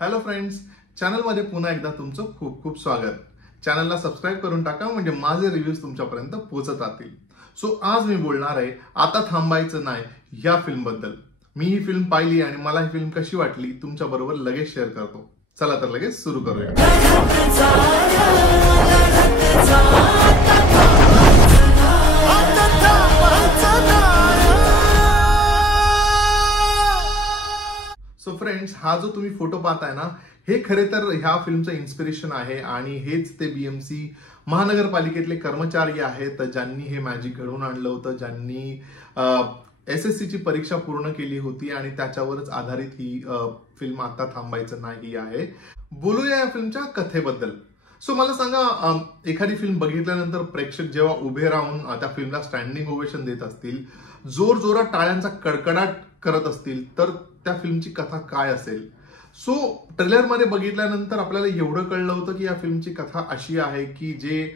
Hello friends, चॅनलमध्ये पुन्हा एकदा तुमचं खूप खूप स्वागत. चॅनलला सबस्क्राईब करून टाका म्हणजे माझे रिव्ह्यूज तुमच्यापर्यंत पोहोचत राहतील. सो आज मी बोलणार आहे आता थांबायचं नाही या फिल्म बद्दल. मी ही फिल्म पाहिली आणि मला ही फिल्म कशी वाटली तुमच्या बरोबर लगेच शेअर करतो. चला तर लगेच सुरू करूया. सो फ्रेंड्स, हा जो तुम्ही फोटो पाहताय ना, हे खरे तर ह्या फिल्मचं इन्स्पिरेशन आहे आणि हेच ते बीएमसी महानगरपालिकेतले कर्मचारी आहेत ज्यांनी हे मॅजिक घडवून आणलं होतं, ज्यांनी SSC ची परीक्षा पूर्ण केली होती आणि त्याच्यावरच आधारित ही फिल्म आता थांबायचं नाही आहे. बोलूया या फिल्मच्या कथेबद्दल. सो मला सांगा, एखादी फिल्म बघितल्यानंतर प्रेक्षक जेव्हा उभे राहून त्या फिल्मला स्टँडिंग ओवेशन देत असतील, जोर जोरात टाळ्यांचा कडकडाट करत असतील, तर त्या फिल्मची कथा काय असेल. सो ट्रेलर मध्ये बघितल्यानंतर आपल्याला एवढं कळलं होतं की या फिल्मची कथा अशी आहे की जे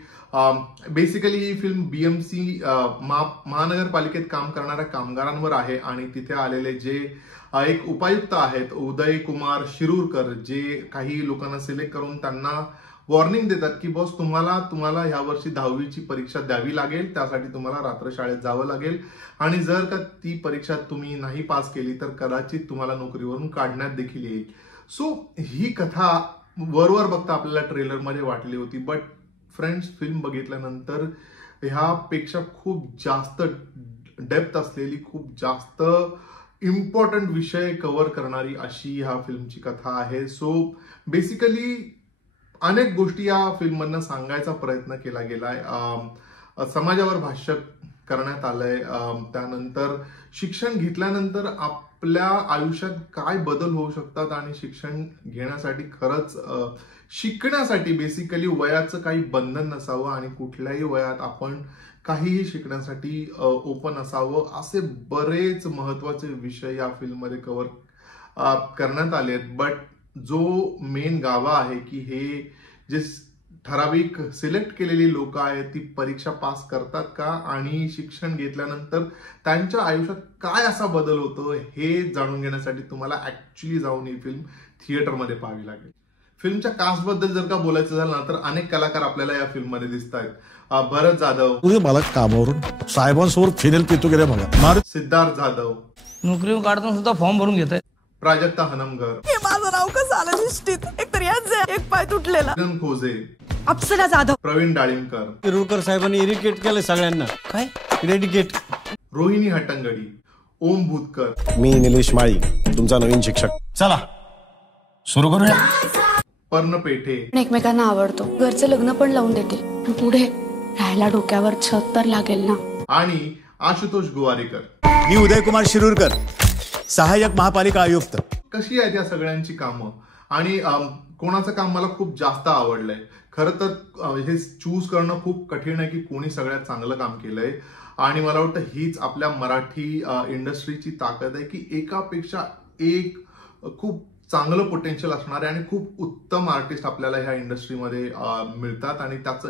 बेसिकली ही फिल्म बीएमसी महानगरपालिकेत काम करणाऱ्या कामगारांवर आहे आणि तिथे आलेले जे एक उपायुक्त आहेत उदय कुमार शिरूरकर, जे काही लोकांना सिलेक्ट करून त्यांना वॉर्निंग देतात की बॉस तुम्हाला ह्या वर्षी 10वीची परीक्षा द्यावी लागेल, त्यासाठी तुम्हाला रात्र शाळेत जावं लागेल आणि जर का ती परीक्षा तुम्ही नाही पास केली तर कदाचित तुम्हाला नोकरीवरून काढण्यात देखील येईल. सो ही कथा वरवर बघता आपल्याला ट्रेलरमध्ये वाटली होती, बट फ्रेंड्स फिल्म बघितल्यानंतर ह्यापेक्षा खूप जास्त डेप्थ असलेली, खूप जास्त इम्पॉर्टंट विषय कव्हर करणारी अशी ह्या फिल्मची कथा आहे. सो बेसिकली अनेक गोष्टी या फिल्ममधनं सांगायचा प्रयत्न केला गेलाय. समाजावर भाष्य करण्यात आलंय. त्यानंतर शिक्षण घेतल्यानंतर आपल्या आयुष्यात काय बदल होऊ शकतात आणि शिक्षण घेण्यासाठी खरंच शिकण्यासाठी बेसिकली वयाचं काही बंधन नसावं आणि कुठल्याही वयात आपण काहीही शिकण्यासाठी ओपन असावं, असे बरेच महत्वाचे विषय या फिल्ममध्ये कव्हर करण्यात आलेत. बट जो मेन गाभा आहे की हे जे ठराविक सिलेक्ट केलेली लोक आहेत ती परीक्षा पास करतात का आणि शिक्षण घेतल्यानंतर त्यांच्या आयुष्यात काय असा बदल होतो हे जाणून घेण्यासाठी तुम्हाला ऍक्च्युली जाऊन ही फिल्म थिएटरमध्ये पाहावी लागेल. फिल्मच्या कास्ट बद्दल जर का बोलायचं झालं ना, तर अनेक कलाकार आपल्याला या फिल्म मध्ये दिसत आहेत. भरत जाधव, मला कामावरून साहेबांसोबत फिनेल पितो गेले बघा. सिद्धार्थ जाधव नोकरी काढताना सुद्धा फॉर्म भरून घेत आहे. प्राजक्ता हनमकर, हे माझं नाव कसं आलं निश्चित, एक तर याच एक पाय तुटलेला. किरण खोजे, अप्सरा जाधव, प्रवीण डाळिंबकर, शिरूरकर साहेबांनी इरिटेट केलं सगळ्यांना. काय इरिटेट. रोहिणी हट्टंगडी, ओम भूतकर, मी निलेश माळी, तुमचा नवीन शिक्षक. चला सुरू करूया. पर्ण पेठे, एकमेकांना आवडतो, घरचं लग्न पण लावून देतील, पण पुढे राहायला डोक्यावर छत तर लागेल ना. आणि आशुतोष गोवारीकर. मी उदयकुमार शिरूरकर, सहाय्यक महापालिका आयुक्त. कशी आहेत या सगळ्यांची कामं आणि कोणाचं काम मला खूप जास्त आवडलंय. खरं तर हे चूज करणं खूप कठीण आहे की कोणी सगळ्यात चांगलं काम केलंय आणि मला वाटतं हीच आपल्या मराठी इंडस्ट्रीची ताकद आहे की एकापेक्षा एक खूप चांगलं पोटेन्शियल असणारे आणि खूप उत्तम आर्टिस्ट आपल्याला ह्या इंडस्ट्रीमध्ये मिळतात आणि त्याचं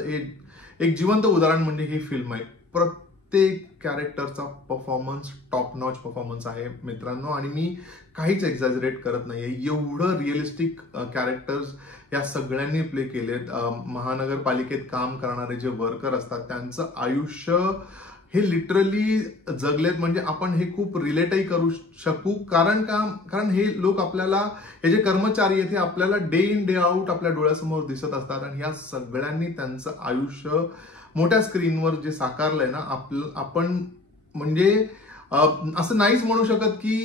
एक जिवंत उदाहरण म्हणजे ही फिल्म आहे. प्रत्येक कॅरेक्टरचा परफॉर्मन्स टॉप नॉच परफॉर्मन्स आहे मित्रांनो, आणि मी काहीच एक्झॅजरेट करत नाहीये. एवढं रिअलिस्टिक कॅरेक्टर्स या सगळ्यांनी प्ले केलेत. महानगरपालिकेत काम करणारे जे वर्कर असतात त्यांचं आयुष्य हे लिटरली जगलेत, म्हणजे आपण हे खूप रिलेटही करू शकू. कारण हे लोक आपल्याला, हे जे कर्मचारी आहेत हे आपल्याला डे इन डे आउट आपल्या डोळ्यासमोर दिसत असतात आणि ह्या सगळ्यांनी त्यांचं आयुष्य मोठ्या स्क्रीनवर जे साकारलंय ना, आपण म्हणजे असं नाहीच म्हणू शकत की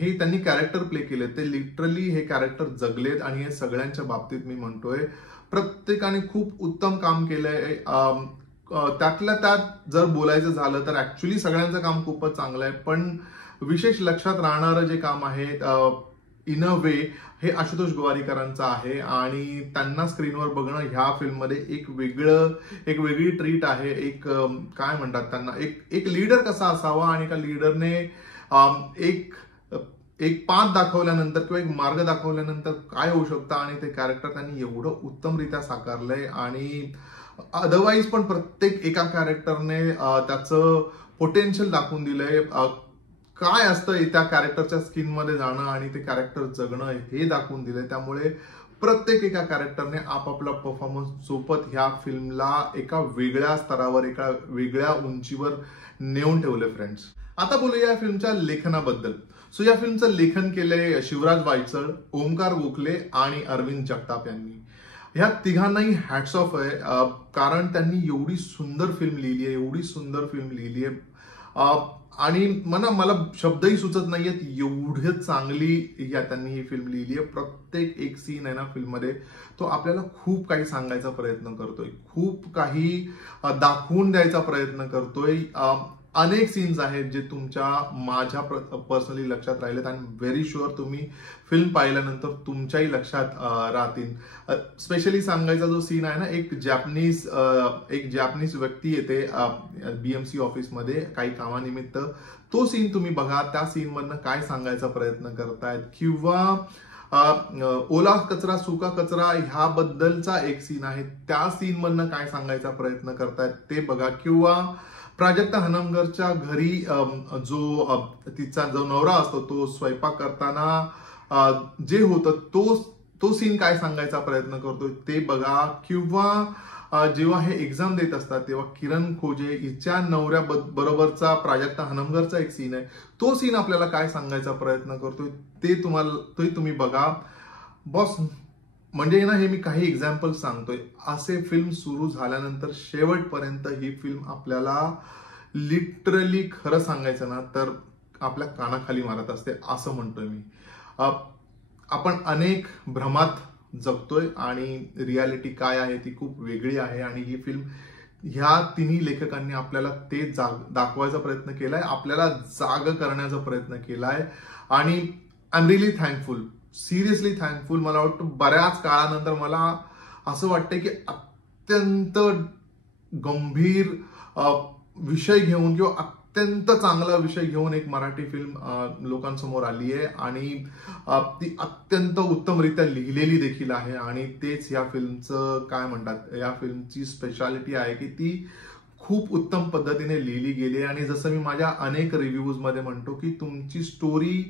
हे त्यांनी कॅरेक्टर प्ले केले. ते लिटरली हे कॅरेक्टर जगलेत आणि हे सगळ्यांच्या बाबतीत मी म्हणतोय प्रत्येकाने खूप उत्तम काम केलंय. त्यातल्या त्यात जर बोलायचं झालं तर ऍक्च्युली सगळ्यांचं काम खूपच चांगलं आहे, पण विशेष लक्षात राहणारं जे काम आहे इन अ वे हे आशुतोष गोवारीकरांचं आहे आणि त्यांना स्क्रीनवर बघणं ह्या फिल्ममध्ये एक वेगळी ट्रीट आहे. एक काय म्हणतात त्यांना, एक लीडर कसा असावा आणि एका लीडरने एक पाथ दाखवल्यानंतर किंवा एक मार्ग दाखवल्यानंतर काय होऊ शकतं आणि ते कॅरेक्टर त्यांनी एवढं उत्तमरित्या साकारलंय. आणि अदरवाईज पण प्रत्येक एका कॅरेक्टरने त्याचं पोटेन्शियल दाखवून दिलंय. काय असतं त्या कॅरेक्टरच्या स्किन मध्ये जाणं आणि ते कॅरेक्टर जगणं हे दाखवून दिलंय. त्यामुळे प्रत्येक एका कॅरेक्टरने आपापला परफॉर्मन्स सोबत ह्या फिल्मला एका वेगळ्या स्तरावर, एका वेगळ्या उंचीवर नेऊन ठेवले फ्रेंड्स. आता बोलूया या फिल्मच्या लेखनाबद्दल. सो या फिल्मचं लेखन केलंय शिवराज वायचळ, ओमकार गोखले आणि अरविंद जगताप यांनी. ह्या तिघांनाही हॅट्स ऑफ आहे, कारण त्यांनी एवढी सुंदर फिल्म लिहिली आहे, आणि मला शब्दही सुचत नाहीयेत एवढे चांगली त्यांनी ही फिल्म लिहिली आहे. प्रत्येक एक सीन आहे ना फिल्ममध्ये, तो आपल्याला खूप काही सांगायचा प्रयत्न करतोय, खूप काही दाखवून द्यायचा प्रयत्न करतोय. अनेक सीन्स आहेत जे माझ्या पर्सनली लक्षात राहिलेत आणि व्हेरी शुअर तुम्ही फिल्म पाहिल्यानंतर तुमच्याही लक्षात राहतील. स्पेशली सांगायचा जो सीन आहे ना, एक जॅपनीज व्यक्ती येते BMC ऑफिसमध्ये काही कामानिमित्त. तो सीन तुम्ही बघा, त्या सीन मधनं काय सांगायचा प्रयत्न करतायत, किंवा ओला कचरा सुका कचरा ह्याबद्दलचा एक सीन आहे, त्या सीन मधनं काय सांगायचा प्रयत्न करतायत ते बघा. किंवा प्राजक्ता हनमगरच्या घरी तिचा जो नवरा असतो तो स्वयंपाक करताना जे होतं तो सीन काय सांगायचा प्रयत्न करतोय ते बघा. किंवा जेव्हा हे एक्झाम देत असतात तेव्हा किरण खोजे हिच्या नवऱ्या बरोबरचा प्राजक्ता हनमगरचा एक सीन आहे, तो सीन आपल्याला काय सांगायचा प्रयत्न करतोय ते तुम्ही बघा. बॉस म्हणजे ना, हे मी काही एक्झाम्पल सांगतोय. असे फिल्म सुरू झाल्यानंतर शेवटपर्यंत ही फिल्म आपल्याला लिटरली खरं सांगायचं ना तर आपल्या कानाखाली मारत असते, असं म्हणतोय मी. आपण अनेक भ्रमात जगतोय आणि रियालिटी काय आहे ती खूप वेगळी आहे. आणि ही फिल्म ह्या तिन्ही लेखकांनी आपल्याला ते दाखवायचा प्रयत्न केलाय, आपल्याला जाग करण्याचा प्रयत्न केलाय. आणि I am really thankful, seriously thankful. मला वाटतं बऱ्याच काळानंतर मला असं वाटतंय की अत्यंत गंभीर विषय घेऊन किंवा अत्यंत चांगला विषय घेऊन एक मराठी फिल्म लोकांसमोर आली आहे आणि ती अत्यंत उत्तमरित्या लिहिलेली देखील आहे. आणि तेच या फिल्मचं काय म्हणतात, या फिल्मची स्पेशालिटी आहे की ती खूप उत्तम पद्धतीने लिहिली गेली. आणि जसं मी माझ्या अनेक रिव्ह्यूज मध्ये म्हणतो की तुमची स्टोरी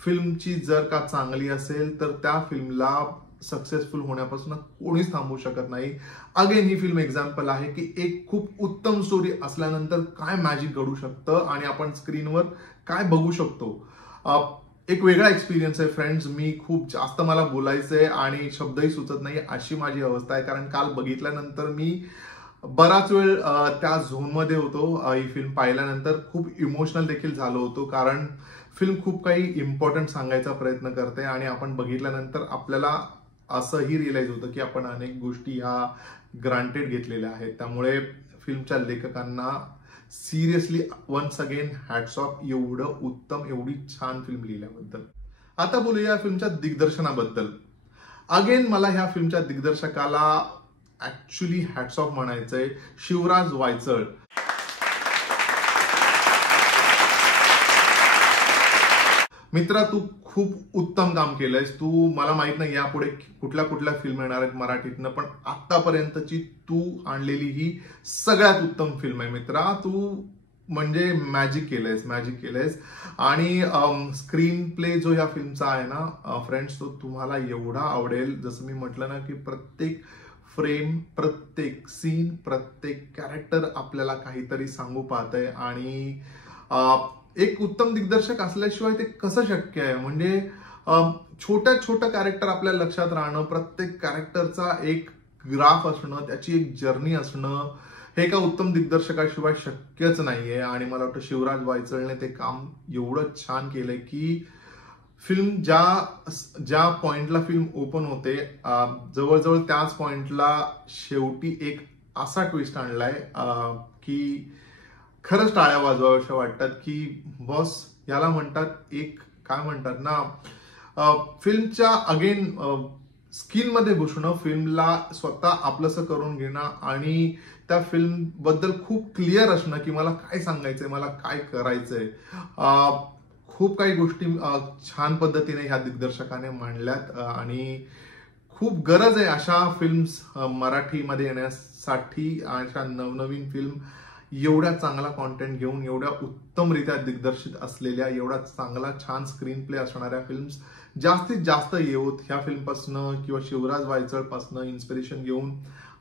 फिल्मची जर का चांगली असेल तर त्या फिल्मला सक्सेसफुल होण्यापासून कोणीच थांबवू शकत नाही. अगेन ही फिल्म एक्झाम्पल आहे की एक खूप उत्तम स्टोरी असल्यानंतर काय मॅजिक घडू शकतं आणि आपण स्क्रीनवर काय बघू शकतो. एक वेगळा एक्सपिरियन्स आहे फ्रेंड्स. मी खूप जास्त मला बोलायचंय आणि शब्दही सुचत नाही अशी माझी अवस्था आहे, कारण काल बघितल्यानंतर मी बराच वेळ त्या झोनमध्ये होतो. ही फिल्म पाहिल्यानंतर खूप इमोशनल देखील झालो होतो, कारण फिल्म खूप काही इम्पॉर्टंट सांगायचा प्रयत्न करते आणि आपण बघितल्यानंतर आपल्याला असंही रिअलाइज होतं की आपण अनेक गोष्टी ह्या ग्रांटेड घेतलेल्या आहेत. त्यामुळे फिल्मच्या लेखकांना seriously once again hats off, एवढं उत्तम, एवढी छान फिल्म लिहिल्याबद्दल. आता बोलूया या फिल्मच्या दिग्दर्शनाबद्दल. अगेन मला ह्या फिल्मच्या दिग्दर्शकाला ऍक्च्युली हॅट्स ऑफ म्हणायचंय, शिवराज वायचळ. मित्रा, तू खूप उत्तम काम केलंयस. तू, मला माहित नाही यापुढे कुठल्या फिल्म येणार आहेत मराठीतनं, पण आतापर्यंतची तू आणलेली ही सगळ्यात उत्तम फिल्म आहे मित्रा. तू म्हणजे मॅजिक केलंयस. आणि स्क्रीन प्ले जो या फिल्मचा आहे ना फ्रेंड्स, तो तुम्हाला एवढा आवडेल. जसं मी म्हटलं ना की प्रत्येक फ्रेम, प्रत्येक सीन, प्रत्येक कॅरेक्टर आपल्याला काहीतरी सांगू पाहतंय. आणि एक उत्तम दिग्दर्शक असल्याशिवाय ते कसं शक्य आहे. म्हणजे छोट्या कॅरेक्टर आपल्या लक्षात राहणं, प्रत्येक कॅरेक्टरचा एक ग्राफ असणं, त्याची एक जर्नी असणं, हे एका उत्तम दिग्दर्शकाशिवाय शक्यच नाहीये. आणि मला वाटतं शिवराज वायचळने ते काम एवढं छान केलंय की फिल्म ज्या पॉइंटला फिल्म ओपन होते, जवळजवळ त्याच पॉइंटला शेवटी एक असा ट्विस्ट आणलाय की खरंच टाळ्या वाजवाव्याशा वाटतात. की बॉस, याला म्हणतात एक, काय म्हणतात ना, फिल्मच्या अगेन स्किन मध्ये घुसणं, फिल्मला स्वतः आपलंसं करून घेणं आणि त्या फिल्म बद्दल खूप क्लिअर असणं की मला काय सांगायचंय, मला काय करायचंय. खूप काही गोष्टी छान पद्धतीने ह्या दिग्दर्शकाने मांडल्यात आणि खूप गरज आहे अशा फिल्म्स मराठीमध्ये येण्यासाठी. अशा नवनवीन फिल्म एवढ्या चांगला कॉन्टेंट घेऊन, एवढ्या उत्तमरित्या दिग्दर्शित असलेल्या, एवढा चांगला छान स्क्रीन प्ले असणाऱ्या फिल्म्स जास्तीत जास्त येऊत. ह्या फिल्मपासनं किंवा शिवराज वायचळपासनं इन्स्पिरेशन घेऊन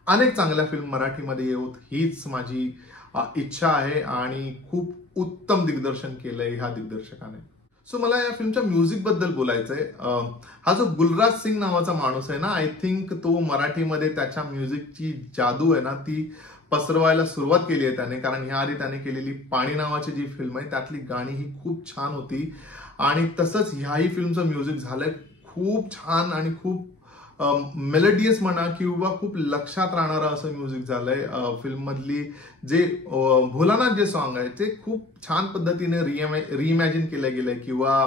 अनेक चांगल्या फिल्म मराठीमध्ये येऊत, हीच माझी इच्छा आहे. आणि खूप उत्तम दिग्दर्शन केलंय ह्या दिग्दर्शकाने. सो मला या फिल्मच्या म्युझिक बद्दल बोलायचंय. हा जो गुलराज सिंग नावाचा माणूस आहे ना, आय थिंक तो मराठीमध्ये त्याच्या म्युझिकची जादू आहे ना ती पसरवायला सुरुवात केली आहे त्याने. कारण ह्या आधी त्याने केलेली पाणी नावाची जी फिल्म आहे त्यातली गाणी ही खूप छान होती. आणि तसंच ह्याही फिल्मचं म्युझिक झालंय खूप छान आणि खूप मेलोडियस म्हणा किंवा खूप लक्षात राहणारं असं म्युझिक झालंय. फिल्म मधली जे भोलानाथ जे सॉन्ग आहे ते खूप छान पद्धतीने रिइमॅजिन केलं गेलंय किंवा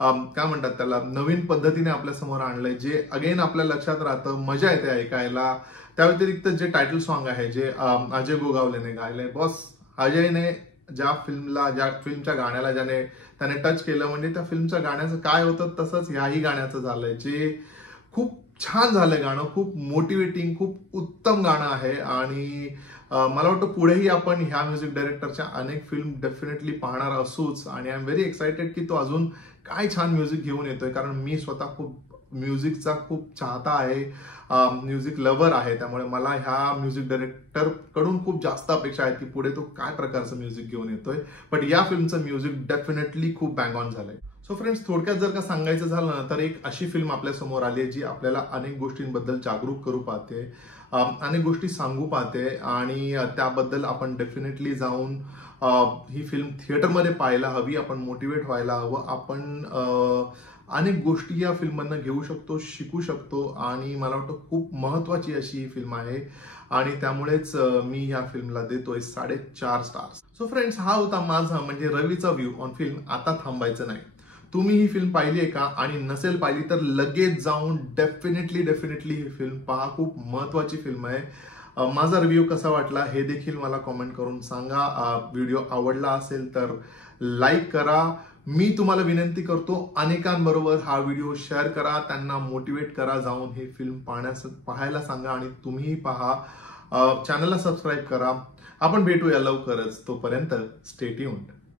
काय म्हणतात त्याला, नवीन पद्धतीने आपल्या समोर आणलंय, जे अगेन आपल्या लक्षात राहतं, मजा येते ऐकायला. त्या व्यतिरिक्त जे टायटल सॉन्ग आहे जे अजय गोगावलेने गायलंय, बॉस अजयने ज्या फिल्मच्या गाण्याला त्याने टच केलं, म्हणजे त्या फिल्मच्या गाण्याचं काय होतं तसंच ह्याही गाण्याचं झालंय, जे खूप छान झालंय गाणं, खूप मोटिवेटिंग, खूप उत्तम गाणं आहे. आणि मला वाटतं पुढेही आपण ह्या म्युझिक डायरेक्टरच्या अनेक फिल्म डेफिनेटली पाहणार असूच. आणि आय एम व्हेरी एक्सायटेड की तो अजून काय छान म्युझिक घेऊन येतोय, कारण मी स्वतः खूप म्युझिकचा खूप चाहता आहे, म्युझिक लव्हर आहे. त्यामुळे मला ह्या म्युझिक डायरेक्टर कडून खूप जास्त अपेक्षा आहेत की पुढे तो काय प्रकारचं म्युझिक घेऊन येतोय. पण या फिल्मचं म्युझिक डेफिनेटली खूप बँग ऑन झालंय. सो फ्रेंड्स, थोडक्यात जर का सांगायचं झालं ना तर एक अशी फिल्म आपल्या समोर आली आहे जी आपल्याला अनेक गोष्टींबद्दल जागरूक करू पाहते, अनेक गोष्टी सांगू पाहते. आणि त्याबद्दल आपण डेफिनेटली जाऊन ही फिल्म थिएटरमध्ये पाहायला हवी, आपण मोटिवेट व्हायला हवं. आपण अनेक गोष्टी या फिल्ममधनं घेऊ शकतो, शिकू शकतो. आणि मला वाटतं खूप महत्वाची अशी ही फिल्म आहे. आणि त्यामुळेच मी या फिल्मला देतोय 4.5 स्टार्स. सो फ्रेंड्स, हा होता माझा म्हणजे रवीचा व्ह्यू ऑन फिल्म आता थांबायचं नाही. तुम्ही ही फिल्म पाहिली आहे का? आणि नसेल पाहिली तर लगेच जाऊन डेफिनेटली ही फिल्म पहा. खूप महत्वाची फिल्म आहे. माझा रिव्ह्यू कसा वाटला हे देखील मला कॉमेंट करून सांगा. व्हिडिओ आवडला असेल तर लाईक करा. मी तुम्हाला विनंती करतो अनेकांबरोबर हा व्हिडिओ शेअर करा, त्यांना मोटिवेट करा, जाऊन ही फिल्म पाहायला सांगा आणि तुम्हीही पहा. चॅनलला सबस्क्राईब करा. आपण भेटूया लवकरच. तोपर्यंत स्टे ट्यून्ड.